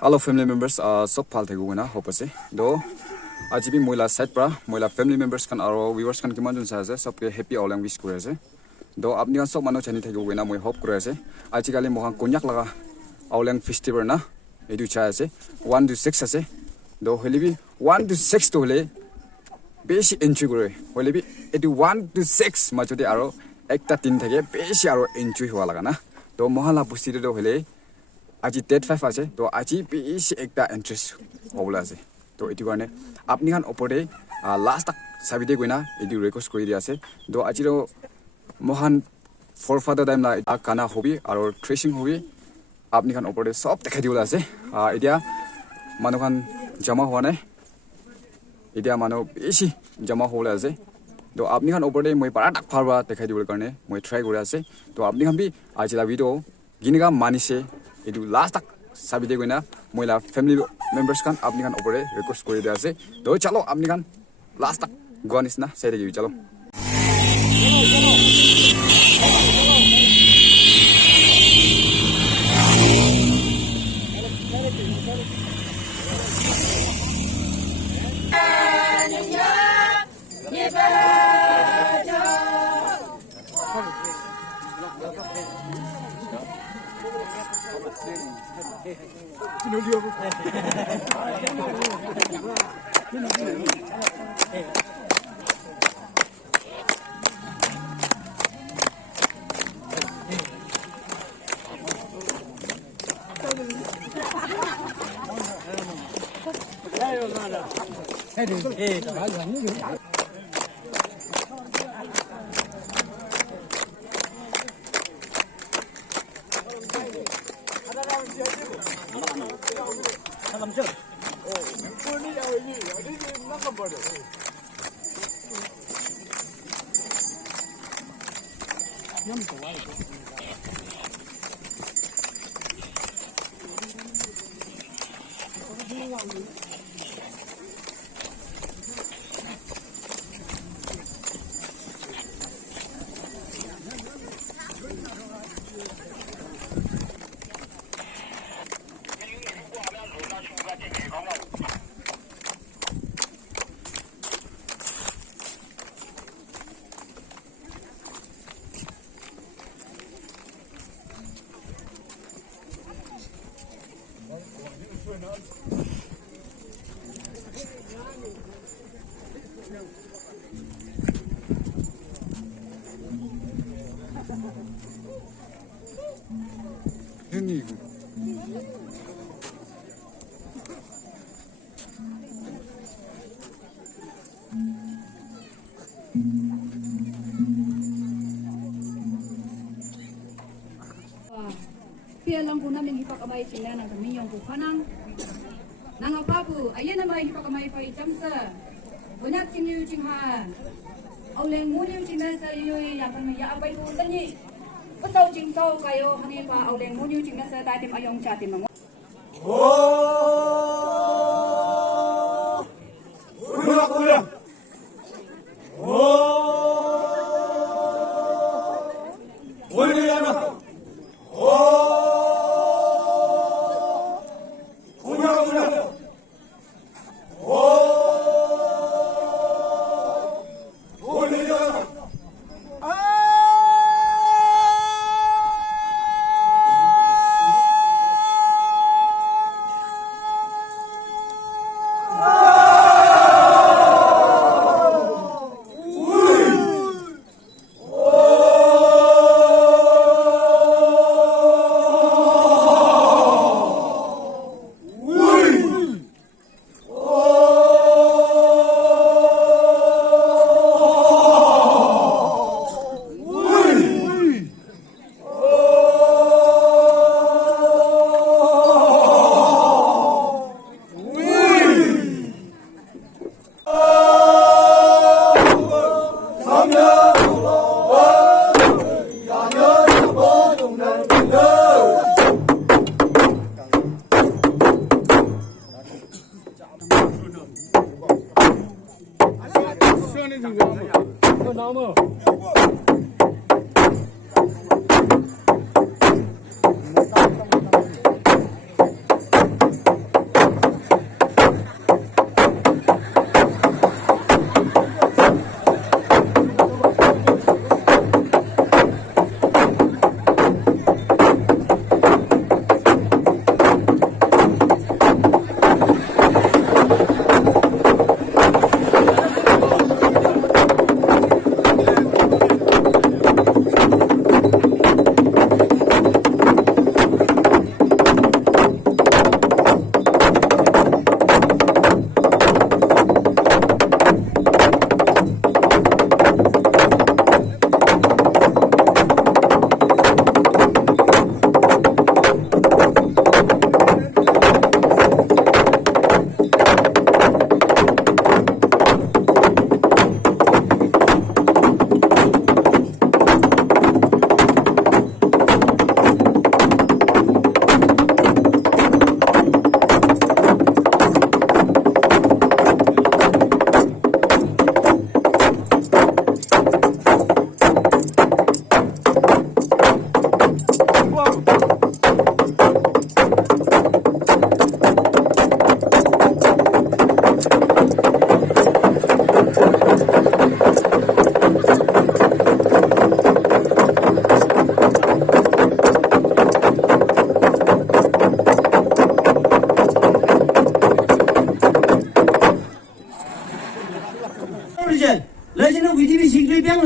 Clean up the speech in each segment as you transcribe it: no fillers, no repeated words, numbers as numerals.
Hello family members, sok phal thegu na hopase do ajibi moila side pra moila family members kan aro viewers kan kiman jun sa ase sobke happy aulang wish kore ase do apni kan sok manu chani thegu na moi hope kore ase aji kali mohan konyak laga aulang festival na edu cha ase 1 to 6 ase do holibi 1 to 6 to hole beshi entry kore holibi edu 1 to 6 majode aro ekta tin thake beshi aro entry howa laga na do mohala busti do hole আজি ডেট 5 আছে তো আজি বেশি একটা ইন্টারেস্ট হবলা আছে তো এটি কারণে আপনি খান ওপরে লাস্ট তক সাবিদে কইনা এটি রিকোয়েস্ট করে দিয়া আছে তো আজিরো মহান ফর ফাদার টাইম না কানা হবি আর ট্রেসিং হবি আপনি খান ওপরে সব দেখাই দিবলা আছে এতিয়া মানুহ খান জমা হওয়া নাই এতিয়া মানুহ বেশি জমা হবলা আছে তো আপনি খান ওপরে মই পারা তাক ফারবা দেখাই দিবল কারণে মই ট্রাই করে আছে তো আপনি খান বি আজিলা ভিডিও গিনিগা মানিছে itu last tak sabi de goina moila family members kan apni kan opore request kori dia ase to chalo apni kan last tak gonis na sai de chalo Lang po namin ipakamay sila ng kaminyong kukanang nang apapu ayan naman ipakamay pa itamsa bunak siniyo jinghan auleng muniyo jingasa yoy yakan yaabay po tani usaw jingsaw kayo hani pa auleng muniyo jingasa datim ayong chatim mo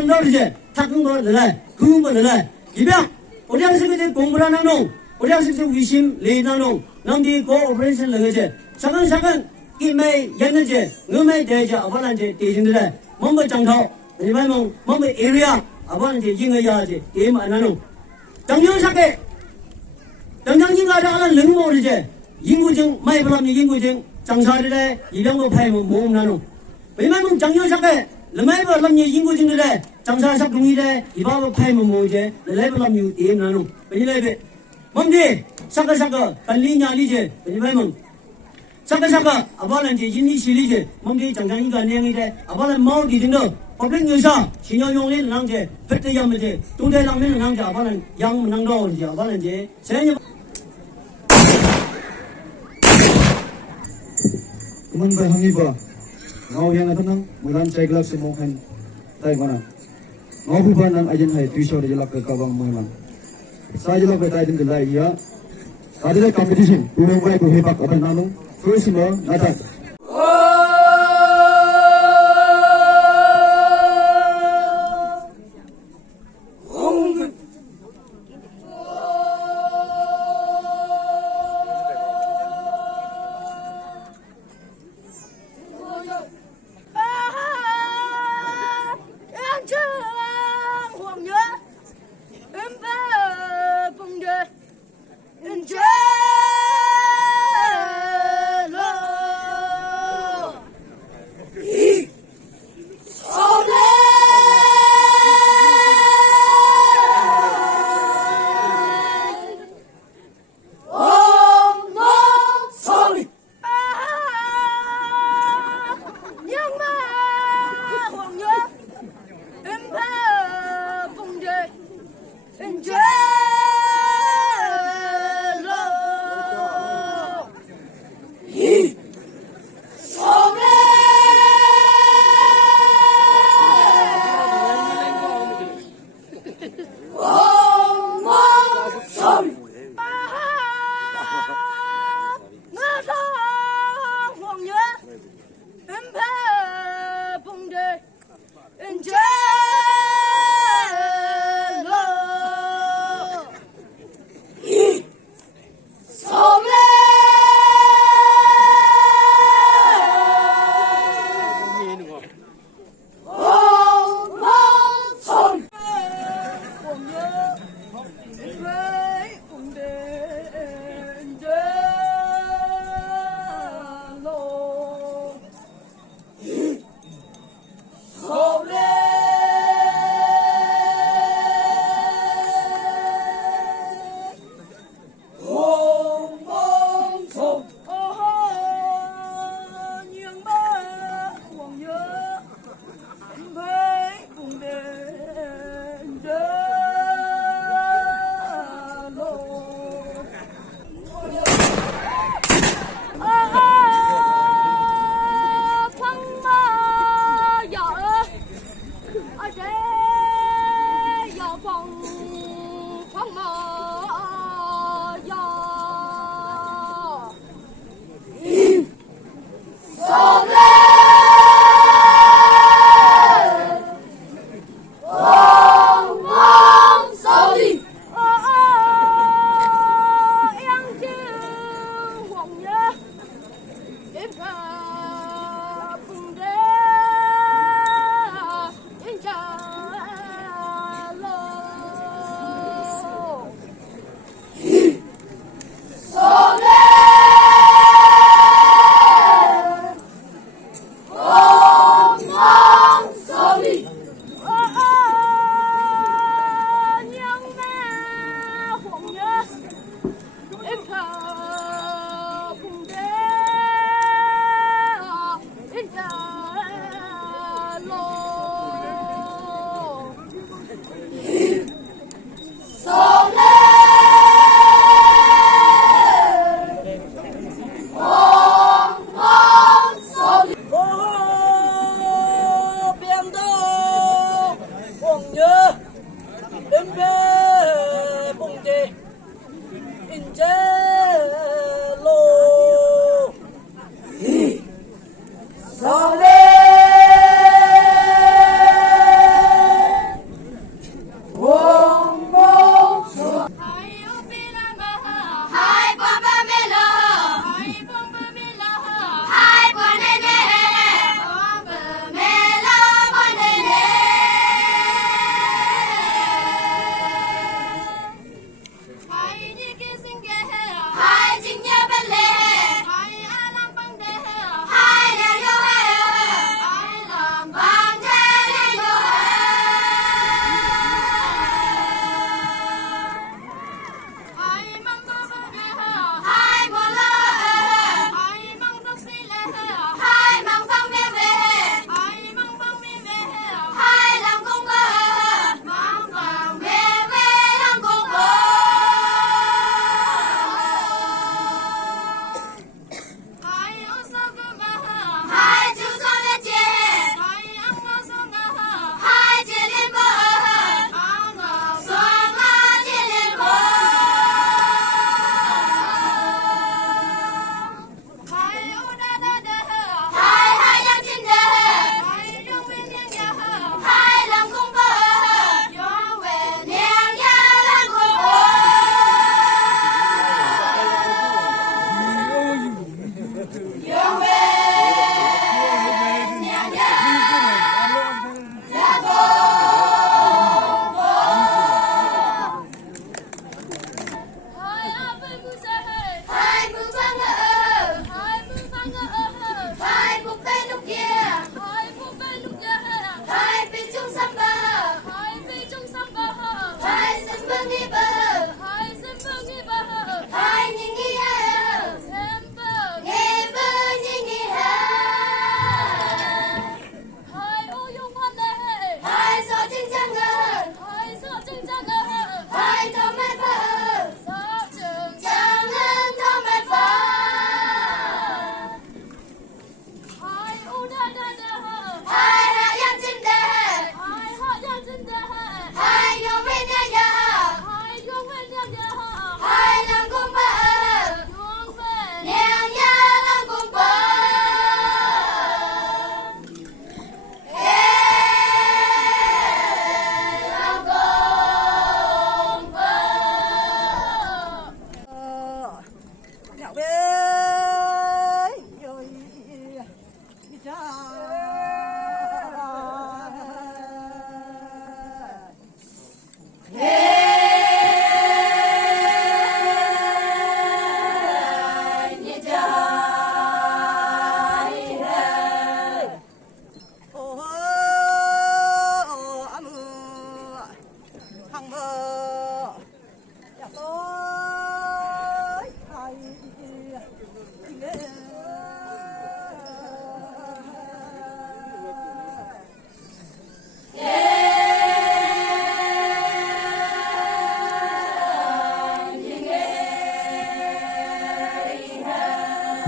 능력 이제 탁은 거 늘래 그건 거 늘래 이병 우리 학생들 공부를 하는 놈 우리 학생들 위심 레이나농 남디 코오퍼레이션 러게제 사근 이메 연내제 응메 대제 아발란제 대진들에 뭔가 장터 이발몽 뭔가 에리아 아발란제 잉어야제 게임 안 하는 장영사게 당장인가를 하는 능모르제 인구증 많이 불러면 인구증 장사를 이병도 파이면 모음 나누 왜냐면 장영사게 르마이 불러면 인구증들에 장사사 동일에 이바보 파이면 모으제 르마이 불러면 게임 나누 왜냐면 뭔데 사가 갈리냐리제 왜냐면 사가 아발란제 인리실리제 뭔데 장장이가 내용이제 아발란 마을이 정도 법령 여사 신용용리 낭제 그때 야면제 동대랑면 낭제 아발란 양 낭도제 아발란제 세년 Kuman ba hangi ba ngau yang atanang mulan chai glak se mokhan tai bana ngau bu ba nan ajen hai tuisho de lak ka bang mulan sa je lak tai din lai ya sa de competition tu nong bai ko he pak atan nanu first mo nata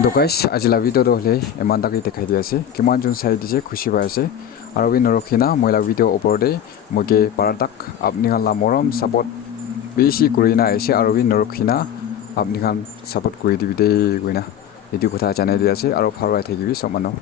Do guys, ajila video do le eman taki dekhai di ase kiman jun sai dise khushi pai ase aro bi norokhina moila video upor de moge paradak apni khan la morom support beshi kurina ase aro bi norokhina apni khan support kuri dibi de goina edu kotha janai di ase aro pharai thakibi somano